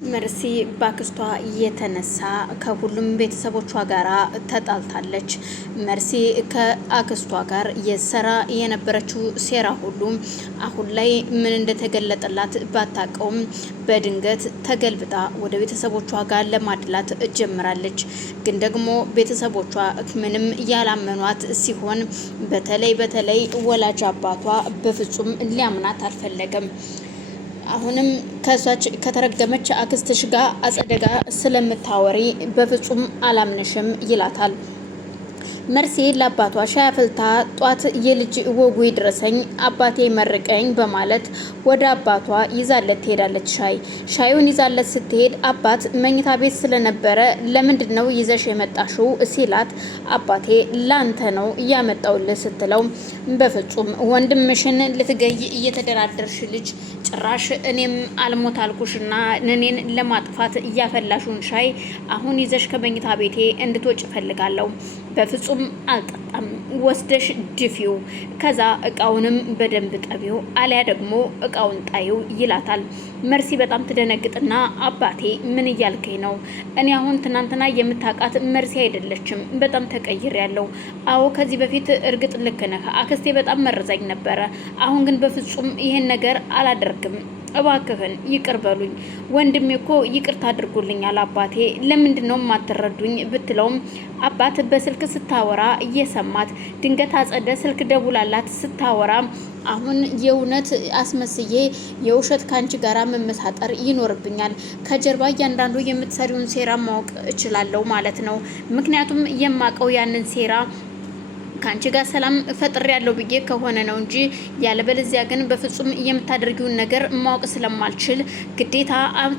መርሲ ባክስቷ የተነሳ ከሁሉም ቤተሰቦቿ ጋር ተጣልታለች። መርሲ ከአክስቷ ጋር የሰራ የነበረችው ሴራ ሁሉ አሁን ላይ ምን እንደተገለጠላት ባታቀውም በድንገት ተገልብጣ ወደ ቤተሰቦቿ ጋር ለማድላት ጀምራለች። ግን ደግሞ ቤተሰቦቿ ምንም ያላመኗት ሲሆን በተለይ ወላጅ አባቷ በፍጹም ሊያምናት አልፈለገም። አሁንም ከዛች ከተረገመች አክስትሽ ጋር አጸደጋ ስለምታወሪ በፍጹም አላምንሽም ይላታል። መርሲ ለአባቷ ሻይ አፍልታ ጧት የልጅ ወጉ ይድረሰኝ አባቴ መርቀኝ በማለት ወደ አባቷ ይዛለት ትሄዳለች። ሻዩን ይዛለት ስትሄድ አባት መኝታ ቤት ስለነበረ ለምንድነው ይዘሽ የመጣሽው ሲላት አባቴ ላንተ ነው ያመጣውልህ ስትለው በፍጹም ወንድምሽን ልትገይ እየተደራደርሽ ልጅ ጭራሽ እኔም አልሞት አልኩሽና እኔን ለማጥፋት እያፈላሹን ሻይ አሁን ይዘሽ ከመኝታ ቤቴ እንድትወጭ ፈልጋለሁ። በፍጹም አልጠጣም፣ ወስደሽ ድፊው፣ ከዛ እቃውንም በደንብ ጠቢው፣ አሊያ ደግሞ እቃውን ጣዩ ይላታል። መርሲ በጣም ትደነግጥና አባቴ ምን እያልከኝ ነው? እኔ አሁን ትናንትና የምታውቃት መርሲ አይደለችም፣ በጣም ተቀይሬያለሁ። አዎ ከዚህ በፊት እርግጥ ልክ ነህ፣ አክስቴ በጣም መርዛኝ ነበረ። አሁን ግን በፍጹም ይሄን ነገር አላደርግም፣ እባክህን ይቅር በሉኝ። ወንድሜ እኮ ይቅርታ አድርጎልኛል አባቴ፣ ለምንድን ነው የማትረዱኝ ብትለውም አባት በስልክ ስታወራ እየሰማት ድንገት አጸደ ስልክ ደውላላት ስታወራ አሁን የእውነት አስመስዬ የውሸት ካንቺ ጋራ መመሳጠር ይኖርብኛል። ከጀርባ እያንዳንዱ የምትሰሪውን ሴራ ማወቅ እችላለሁ ማለት ነው። ምክንያቱም የማቀው ያንን ሴራ ካንቺ ጋር ሰላም ፈጥሬ ያለው ብዬ ከሆነ ነው እንጂ ያለበለዚያ ግን በፍጹም የምታደርጊውን ነገር ማወቅ ስለማልችል ግዴታ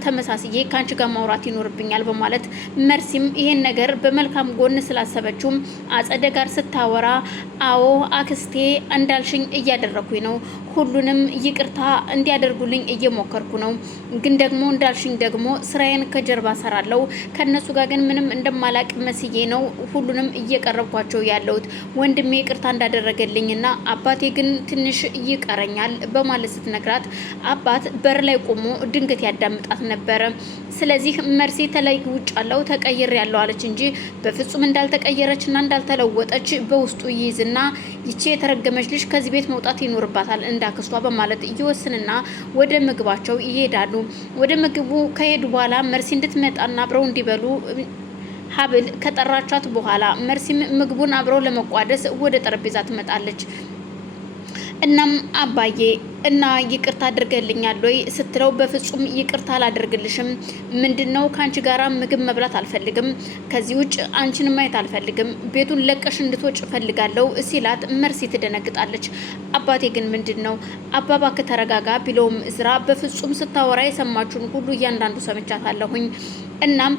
ተመሳስዬ ካንቺ ጋር ማውራት ይኖርብኛል በማለት መርሲም ይሄን ነገር በመልካም ጎን ስላሰበችው አጸደ ጋር ስታወራ አዎ አክስቴ እንዳልሽኝ እያደረኩኝ ነው፣ ሁሉንም ይቅርታ እንዲያደርጉልኝ እየሞከርኩ ነው። ግን ደግሞ እንዳልሽኝ ደግሞ ስራዬን ከጀርባ ሰራለው። ከነሱ ጋር ግን ምንም እንደማላቅ መስዬ ነው ሁሉንም እየቀረብኳቸው ያለሁት። ወንድሜ ይቅርታ እንዳደረገልኝና አባቴ ግን ትንሽ ይቀረኛል በማለት ስትነግራት አባት በር ላይ ቆሞ ድንገት ያዳምጣት ነበረ። ስለዚህ መርሲ ተለውጫለሁ ተቀይሬያለሁ አለች እንጂ በፍጹም እንዳልተቀየረችና እንዳልተለወጠች በውስጡ ይይዝና ይቺ የተረገመች ልጅ ከዚህ ቤት መውጣት ይኖርባታል እንዳክስቷ በማለት ይወስንና ወደ ምግባቸው ይሄዳሉ። ወደ ምግቡ ከሄዱ በኋላ መርሲ እንድትመጣና አብረው እንዲበሉ ሀብል ከጠራቻት በኋላ መርሲም ምግቡን አብረው ለመቋደስ ወደ ጠረጴዛ ትመጣለች። እናም አባዬ እና ይቅርታ አድርገልኛል ወይ ስትለው በፍጹም ይቅርታ አላደርግልሽም። ምንድነው ካንቺ ጋራ ምግብ መብላት አልፈልግም፣ ከዚህ ውጭ አንቺን ማየት አልፈልግም፣ ቤቱን ለቀሽ እንድትወጭ ፈልጋለሁ ሲላት መርሲ ትደነግጣለች። አባቴ ግን ምንድነው አባባ ከተረጋጋ ቢለውም እዝራ በፍጹም ስታወራ የሰማችውን ሁሉ እያንዳንዱ ሰምቻታለሁኝ። እናም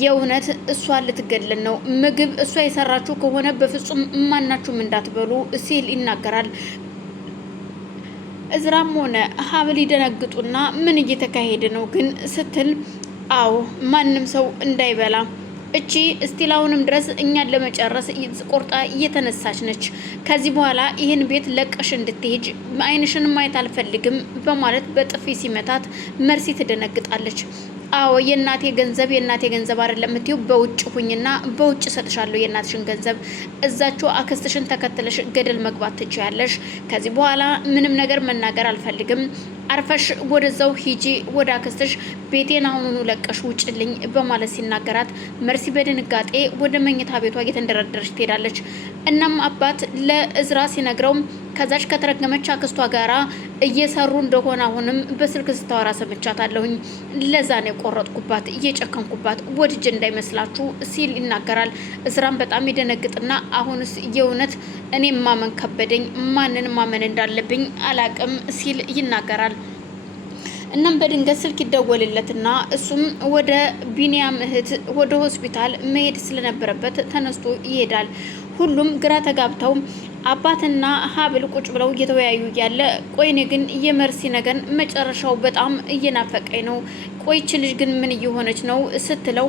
የእውነት እሷ ልትገለን ነው፣ ምግብ እሷ የሰራችው ከሆነ በፍጹም ማናችሁም እንዳትበሉ ሲል ይናገራል። እዝራም ሆነ ሀብል ይደነግጡና ምን እየተካሄደ ነው ግን ስትል አዎ ማንም ሰው እንዳይበላ እቺ እስቲል አሁንም ድረስ እኛን ለመጨረስ ቆርጣ እየተነሳች ነች። ከዚህ በኋላ ይህን ቤት ለቀሽ እንድትሄጅ አይንሽን ማየት አልፈልግም በማለት በጥፊ ሲመታት መርሲ ትደነግጣለች። አዎ የእናቴ ገንዘብ አይደለም እምትይው፣ በውጭ ሁኝና በውጭ ሰጥሻለሁ የእናትሽን ገንዘብ፣ እዛችሁ አክስትሽን ተከትለሽ ገደል መግባት ትችያለሽ። ከዚህ በኋላ ምንም ነገር መናገር አልፈልግም፣ አርፈሽ ወደዛው ሂጂ ወደ አክስትሽ፣ ቤቴን አሁኑኑ ለቀሽ ውጭልኝ በማለት ሲናገራት መርሲ በድንጋጤ ወደ መኝታ ቤቷ እየተንደረደረች ትሄዳለች። እናም አባት ለእዝራ ሲነግረው ከዛች ከተረገመች አክስቷ ጋራ እየሰሩ እንደሆነ አሁንም በስልክ ስታወራ ሰምቻታለሁኝ። ለዛ ነው የቆረጥኩባት እየጨከንኩባት ወድጄ እንዳይመስላችሁ ሲል ይናገራል። እዝራም በጣም ይደነግጥና አሁንስ የእውነት እኔ ማመን ከበደኝ፣ ማንን ማመን እንዳለብኝ አላቅም ሲል ይናገራል። እናም በድንገት ስልክ ይደወልለትና እሱም ወደ ቢኒያም እህት ወደ ሆስፒታል መሄድ ስለነበረበት ተነስቶ ይሄዳል። ሁሉም ግራ ተጋብተው አባትና ሀብል ቁጭ ብለው እየተወያዩ ያለ ቆይኔ ግን የመርሲ ነገር መጨረሻው በጣም እየናፈቀኝ ነው፣ ቆይች ልጅ ግን ምን እየሆነች ነው ስትለው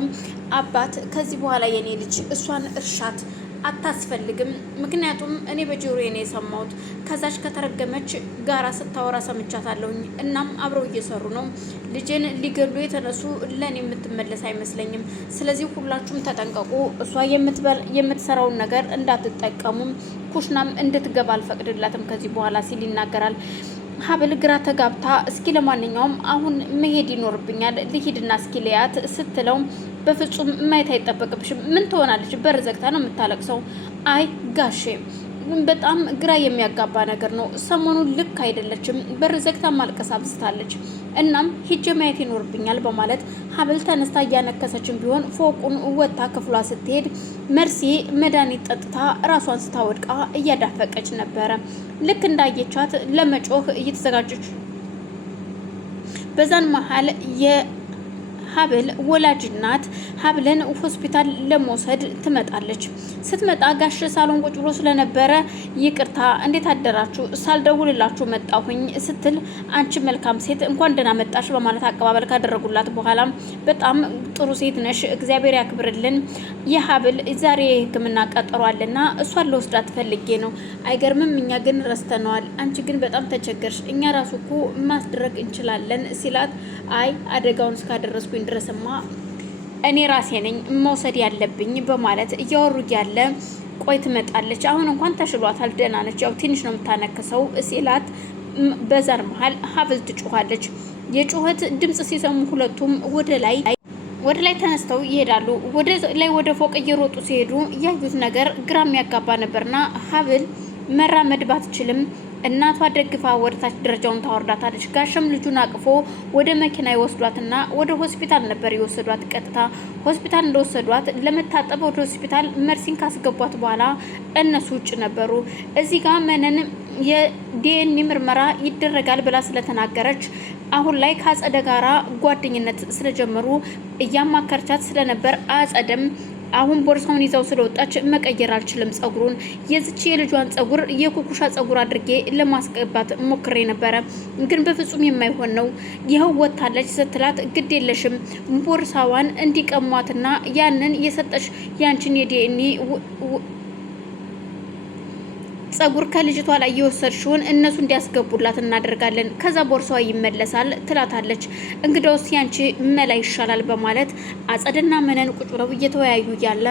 አባት ከዚህ በኋላ የኔ ልጅ እሷን እርሻት አታስፈልግም። ምክንያቱም እኔ በጆሮዬ ነው የሰማሁት። ከዛች ከተረገመች ጋራ ስታወራ ሰምቻታለሁኝ። እናም አብረው እየሰሩ ነው። ልጄን ሊገሉ የተነሱ ለእኔ የምትመለስ አይመስለኝም። ስለዚህ ሁላችሁም ተጠንቀቁ። እሷ የምትሰራውን ነገር እንዳትጠቀሙም፣ ኩሽናም እንድትገባ አልፈቅድላትም ከዚህ በኋላ ሲል ይናገራል። ሀብል ግራ ተጋብታ እስኪ ለማንኛውም አሁን መሄድ ይኖርብኛል ልሂድና እስኪ ልያት ስትለው በፍጹም ማየት አይጠበቅብሽም። ምን ትሆናለች? በር ዘግታ ነው የምታለቅሰው። አይ ጋሼ በጣም ግራ የሚያጋባ ነገር ነው። ሰሞኑን ልክ አይደለችም። በር ዘግታ ማልቀስ አብዝታለች። እናም ሂጄ ማየት ይኖርብኛል በማለት ሀብል ተነስታ እያነከሰችን ቢሆን ፎቁን ወጥታ ክፍሏ ስትሄድ መርሲ መድኃኒት ጠጥታ ራሷን ስታወድቃ እያዳፈቀች ነበረ። ልክ እንዳየቻት ለመጮህ እየተዘጋጀች በዛን መሀል ሀብል ወላጅ እናት ሀብልን ሆስፒታል ለመውሰድ ትመጣለች። ስትመጣ ጋሽ ሳሎን ቁጭ ብሎ ስለነበረ ይቅርታ እንዴት አደራችሁ ሳልደውልላችሁ መጣሁኝ ስትል አንቺ መልካም ሴት እንኳን ደህና መጣሽ በማለት አቀባበል ካደረጉላት በኋላ በጣም ጥሩ ሴት ነሽ እግዚአብሔር ያክብርልን፣ የሀብል ዛሬ የሕክምና ቀጠሮ አለና እሷን ለወስዳት ፈልጌ ነው። አይገርምም? እኛ ግን ረስተነዋል። አንቺ ግን በጣም ተቸገርሽ። እኛ ራሱ እኮ ማስደረግ እንችላለን ሲላት አይ አደጋውን እስካደረስኩኝ ድረስማ እኔ ራሴ ነኝ መውሰድ ያለብኝ በማለት እያወሩ ያለ ቆይ ትመጣለች። አሁን እንኳን ተሽሏታል፣ ደህና ነች፣ ያው ትንሽ ነው የምታነክሰው ሲላት በዛር መሀል ሀብል ትጮኻለች። የጩኸት ድምጽ ሲሰሙ ሁለቱም ወደ ላይ ተነስተው ይሄዳሉ። ወደ ላይ ወደ ፎቅ እየሮጡ ሲሄዱ ያዩት ነገር ግራ የሚያጋባ ነበርና ሀብል መራመድ ባትችልም እናቷ ደግፋ ወደታች ደረጃውን ታወርዳታለች። ጋሸም ልጁን አቅፎ ወደ መኪና ይወስዷትና ወደ ሆስፒታል ነበር የወሰዷት። ቀጥታ ሆስፒታል እንደወሰዷት ለመታጠብ ወደ ሆስፒታል መርሲን ካስገቧት በኋላ እነሱ ውጭ ነበሩ። እዚህ ጋር መነን የዲኤንኤ ምርመራ ይደረጋል ብላ ስለተናገረች አሁን ላይ ከአጸደ ጋራ ጓደኝነት ስለጀመሩ እያማከርቻት ስለነበር አጸደም አሁን ቦርሳውን ይዛው ስለወጣች መቀየር አልችልም ጸጉሩን የዝች የልጇን ጸጉር የኩኩሻ ጸጉር አድርጌ ለማስቀባት ሞክሬ ነበረ፣ ግን በፍጹም የማይሆን ነው። ይኸው ወታለች ስትላት ግድ የለሽም ቦርሳዋን እንዲቀሟትና ያንን የሰጠሽ ያንቺን የዲኤንኤ ጸጉር ከልጅቷ ላይ የወሰድሽውን እነሱ እንዲያስገቡላት እናደርጋለን፣ ከዛ ቦርሳዋ ይመለሳል ትላታለች። እንግዲያውስ ያንቺ መላ ይሻላል በማለት አጸደና መነን ቁጭ ብለው እየተወያዩ ያለ